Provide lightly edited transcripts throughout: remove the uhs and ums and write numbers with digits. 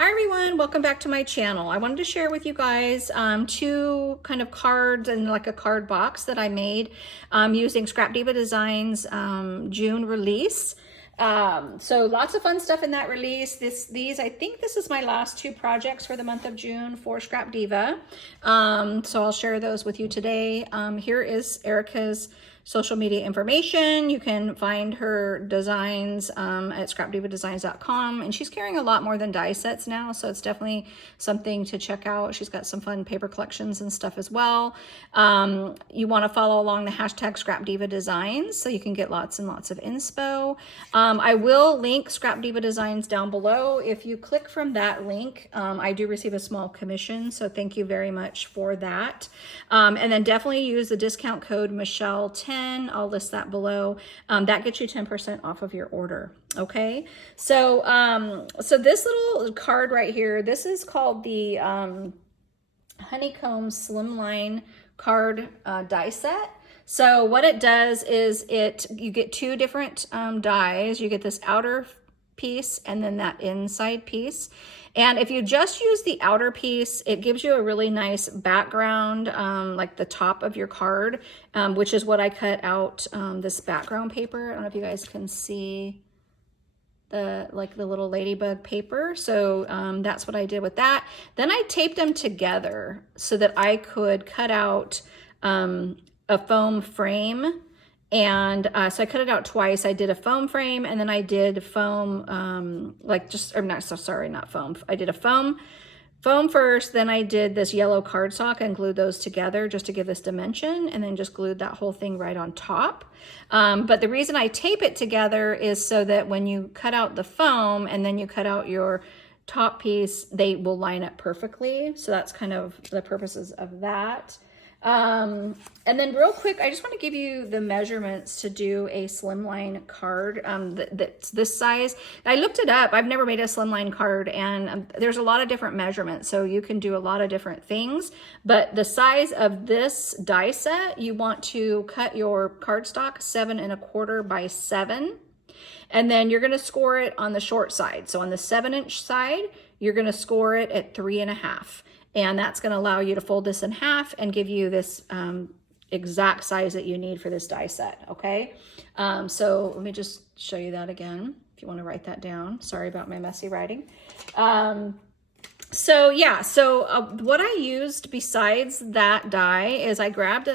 Hi everyone, welcome back to my channel. I wanted to share with you guys two kind of cards and like a card box that I made using Scrap Diva Designs June release. So lots of fun stuff in that release. I think this is my last two projects for the month of June for Scrap Diva. So I'll share those with you today. Here is Erica's social media information. You can find her designs at scrapdivadesigns.com, and she's carrying a lot more than die sets now, so it's definitely something to check out. She's got some fun paper collections and stuff as well. You want to follow along the hashtag Scrap Diva Designs so you can get lots and lots of inspo. I will link Scrap Diva Designs down below. If you click from that link, I do receive a small commission, so thank you very much for that. And then definitely use the discount code Michelle10. I'll list that below. That gets you 10% off of your order. Okay. So, so this little card right here, this is called the Honeycomb Slimline card die set. So what it does is you get two different dies. You get this outer piece and then that inside piece. And if you just use the outer piece, it gives you a really nice background, like the top of your card, which is what I cut out this background paper. I don't know if you guys can see the little ladybug paper. So that's what I did with that. Then I taped them together so that I could cut out a foam frame. And so I cut it out twice. I did a foam frame and then I did foam, not foam. I did a foam first, then I did this yellow cardstock and glued those together just to give this dimension, and then just glued that whole thing right on top. But the reason I tape it together is so that when you cut out the foam and then you cut out your top piece, they will line up perfectly. So that's kind of the purposes of that. And then real quick, I just want to give you the measurements to do a slimline card that's this size. I looked it up. I've never made a slimline card, and there's a lot of different measurements, so you can do a lot of different things. But the size of this die set, you want to cut your cardstock 7¼ by 7, and then you're going to score it on the short side. So on the 7-inch side, you're going to score it at 3½. And that's going to allow you to fold this in half and give you this exact size that you need for this die set, okay? So let me just show you that again, if you want to write that down. Sorry about my messy writing. So what I used besides that die is I grabbed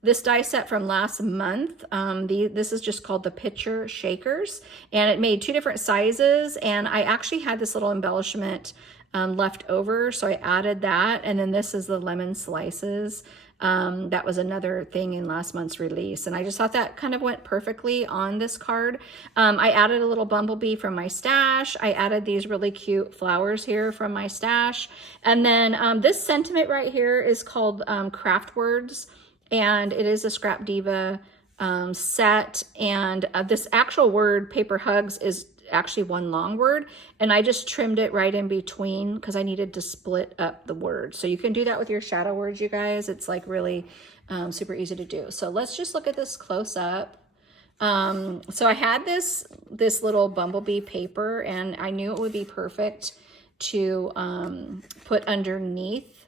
this die set from last month. This is just called the Picture Shakers, and it made two different sizes, and I actually had this little embellishment left over, so I added that. And then this is the lemon slices. That was another thing in last month's release, and I just thought that kind of went perfectly on this card. I added a little bumblebee from my stash. I added these really cute flowers here from my stash, and then this sentiment right here is called Craft Words, and it is a Scrap Diva set, and this actual word, Paper Hugs, is actually one long word, and I just trimmed it right in between because I needed to split up the word. So you can do that with your shadow words, you guys. It's like really super easy to do. So let's just look at this close up. So I had this little bumblebee paper, and I knew it would be perfect to put underneath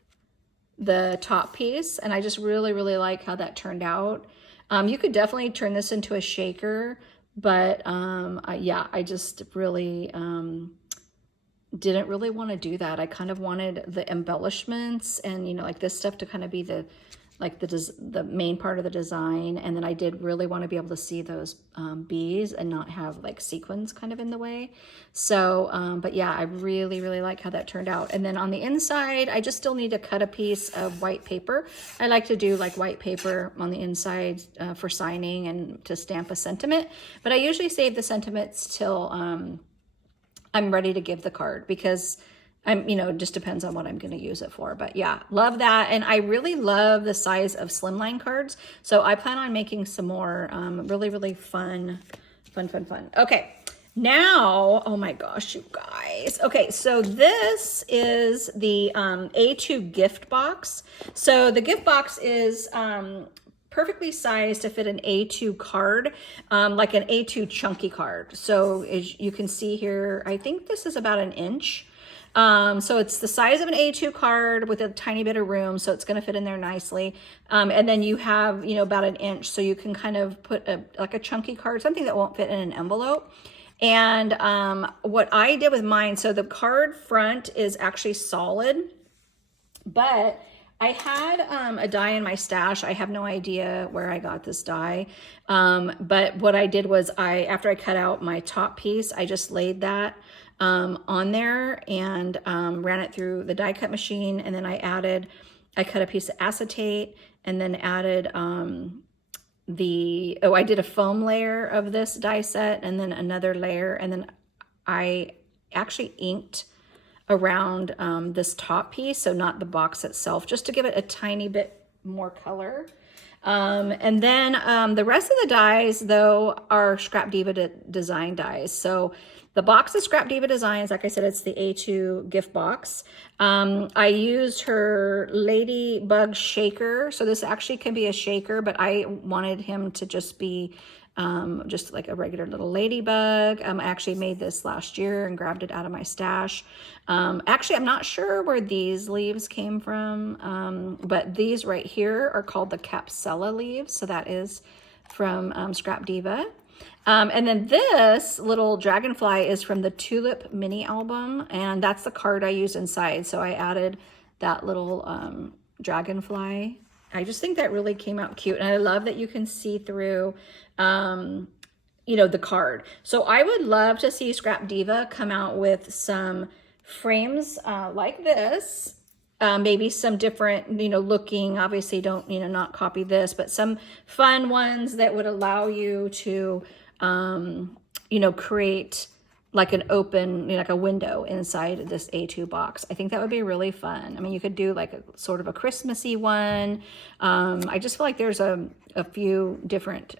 the top piece, and I just really like how that turned out. You could definitely turn this into a shaker, but yeah, I just really didn't really want to do that. I kind of wanted the embellishments and, you know, like this stuff to kind of be the main part of the design. And then I did really want to be able to see those bees and not have like sequins kind of in the way. So, but yeah, I really like how that turned out. And then on the inside, I just still need to cut a piece of white paper. I like to do like white paper on the inside for signing and to stamp a sentiment. But I usually save the sentiments till I'm ready to give the card, because it just depends on what I'm going to use it for. But yeah, love that. And I really love the size of slimline cards. So I plan on making some more really fun. Okay, now, oh my gosh, you guys. Okay, so this is the A2 gift box. So the gift box is perfectly sized to fit an A2 card, like an A2 chunky card. So as you can see here, I think this is about 1 inch. So it's the size of an A2 card with a tiny bit of room, so it's going to fit in there nicely. And then you have, you know, about 1 inch, so you can kind of put like a chunky card, something that won't fit in an envelope. And what I did with mine, so the card front is actually solid, but I had a die in my stash. I have no idea where I got this die. But what I did was after I cut out my top piece, I just laid that on there and ran it through the die cut machine. And then I cut a piece of acetate and then added I did a foam layer of this die set and then another layer. And then I actually inked around this top piece, so not the box itself, just to give it a tiny bit more color. And then the rest of the dies, though, are Scrap Diva design dies. So the box is Scrap Diva Designs. Like I said, it's the A2 gift box. I used her Ladybug Shaker. So this actually can be a shaker, but I wanted him to just be just like a regular little ladybug. I actually made this last year and grabbed it out of my stash. Actually, I'm not sure where these leaves came from, but these right here are called the Capsella leaves. So that is from Scrap Diva. And then this little dragonfly is from the Tulip mini album, and that's the card I used inside. So I added that little dragonfly. I just think that really came out cute, and I love that you can see through you know, the card. So I would love to see Scrap Diva come out with some frames like this. Maybe some different, you know, looking, obviously don't, you know, not copy this, but some fun ones that would allow you to, you know, create like an open, you know, like a window inside this A2 box. I think that would be really fun. I mean, you could do like a sort of a Christmassy one. I just feel like there's a few different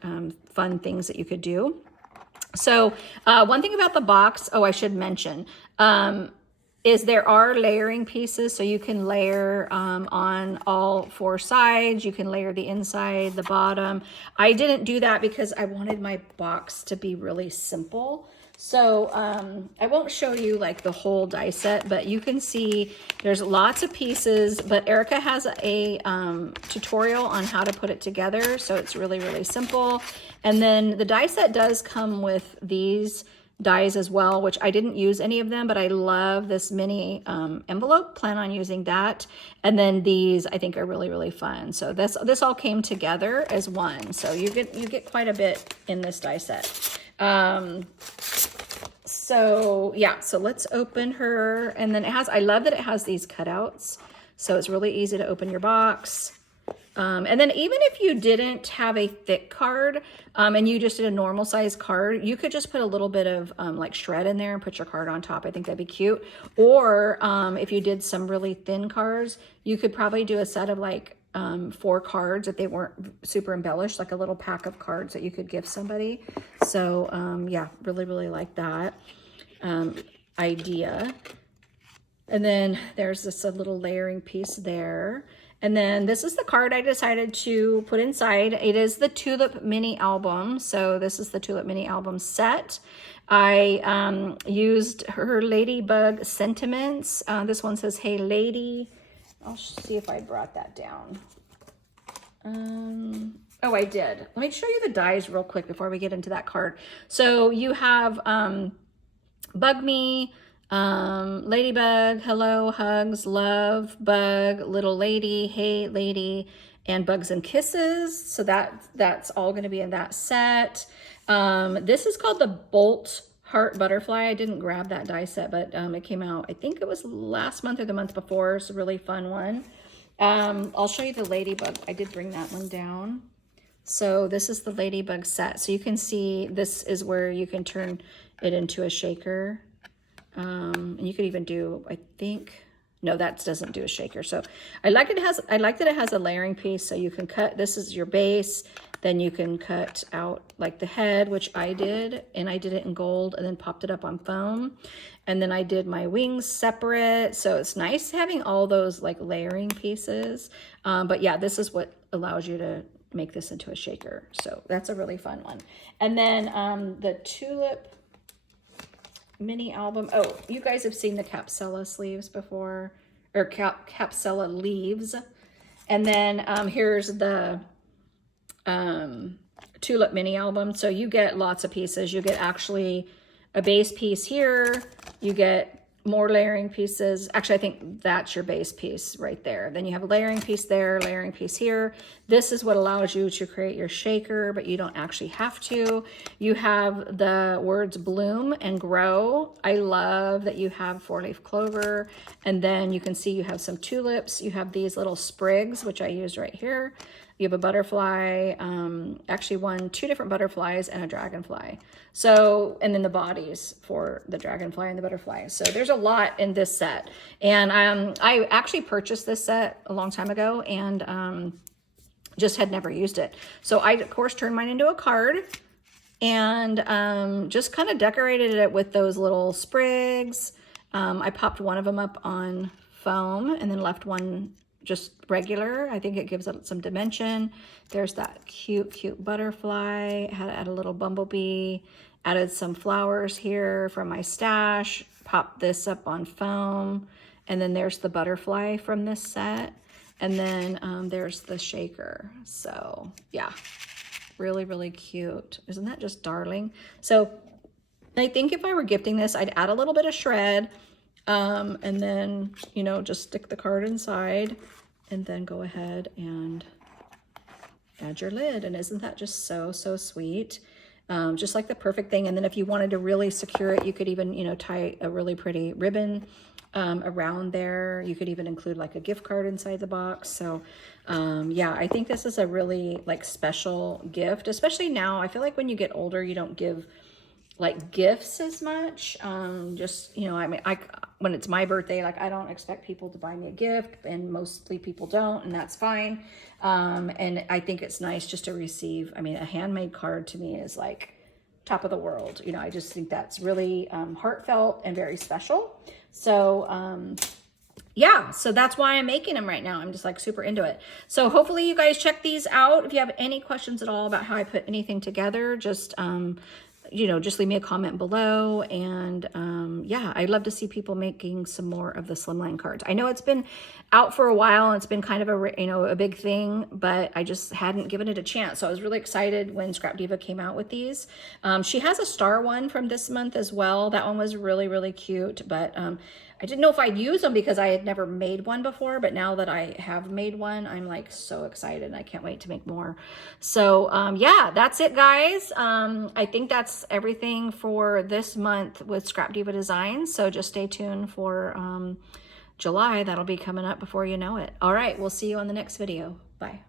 fun things that you could do. So one thing about the box, I should mention, is there are layering pieces, so you can layer on all 4 sides. You can layer the inside, the bottom. I didn't do that because I wanted my box to be really simple. So I won't show you like the whole die set, but you can see there's lots of pieces, but Erica has a tutorial on how to put it together. So it's really, really simple. And then the die set does come with these dies as well, which I didn't use any of them, but I love this mini envelope. Plan on using that. And then these I think are really, really fun. So this all came together as one. So you get quite a bit in this die set. So yeah, so let's open her. And then I love that it has these cutouts. So it's really easy to open your box. And then even if you didn't have a thick card and you just did a normal size card, you could just put a little bit of like shred in there and put your card on top. I think that'd be cute. Or if you did some really thin cards, you could probably do a set of like 4 cards if they weren't super embellished, like a little pack of cards that you could give somebody. So yeah, really, really like that idea. And then there's this little layering piece there. And then this is the card I decided to put inside. It is the Tulip mini album. So this is the Tulip mini album set. I used her Ladybug Sentiments. This one says, "Hey Lady." I'll see if I brought that down. Oh, I did. Let me show you the dies real quick before we get into that card. So you have Bug Me, Ladybug, Hello, Hugs, Love, Bug, Little Lady, Hey Lady, and Bugs and Kisses. So that's all going to be in that set. This is called the Bolt Heart Butterfly. I didn't grab that die set, but it came out, I think it was last month or the month before. It's a really fun one. I'll show you the Ladybug. I did bring that one down. So this is the Ladybug set. So you can see this is where you can turn it into a shaker. And you could even do, I think, no, that doesn't do a shaker. So I like that it has a layering piece. So you can cut, this is your base. Then you can cut out like the head, which I did, and I did it in gold and then popped it up on foam. And then I did my wings separate. So it's nice having all those like layering pieces. But yeah, this is what allows you to make this into a shaker. So that's a really fun one. And then the Tulip mini album. Oh, you guys have seen the Capsella sleeves before, or Capsella leaves. And then here's the Tulip mini album. So you get lots of pieces. You get actually a base piece here. You get more layering pieces. Actually, I think that's your base piece right there. Then you have a layering piece there, layering piece here. This is what allows you to create your shaker, but you don't actually have to. You have the words bloom and grow. I love that you have 4-leaf clover. And then you can see you have some tulips. You have these little sprigs, which I used right here. You have a butterfly, actually two different butterflies and a dragonfly. So, and then the bodies for the dragonfly and the butterfly. So there's a lot in this set. And I actually purchased this set a long time ago and just had never used it. So I, of course, turned mine into a card and just kind of decorated it with those little sprigs. I popped one of them up on foam and then left one just regular. I think it gives it some dimension. There's that cute butterfly. I had to add a little bumblebee. Added some flowers here from my stash. Popped this up on foam. And then there's the butterfly from this set. And then there's the shaker. So yeah, really cute. Isn't that just darling? So I think if I were gifting this, I'd add a little bit of shred. And then, you know, just stick the card inside and then go ahead and add your lid. And isn't that just so sweet? Just like the perfect thing. And then if you wanted to really secure it, you could even, you know, tie a really pretty ribbon around there. You could even include like a gift card inside the box. So yeah, I think this is a really like special gift, especially now. I feel like when you get older, you don't give like gifts as much. Just, you know, I mean, when it's my birthday, like I don't expect people to buy me a gift, and mostly people don't, and that's fine. And I think it's nice just to receive, I mean, a handmade card to me is like top of the world. You know, I just think that's really heartfelt and very special. So yeah, so that's why I'm making them right now. I'm just like super into it. So hopefully you guys check these out. If you have any questions at all about how I put anything together, just you know, just leave me a comment below. And yeah, I'd love to see people making some more of the slimline cards. I know it's been out for a while and it's been kind of a, you know, a big thing, but I just hadn't given it a chance. So I was really excited when Scrap Diva came out with these. She has a star one from this month as well. That one was really cute, but I didn't know if I'd use them because I had never made one before, but now that I have made one, I'm like so excited and I can't wait to make more. So yeah, that's it, guys. I think that's everything for this month with Scrap Diva Designs. So just stay tuned for July. That'll be coming up before you know it. All right, we'll see you on the next video. Bye.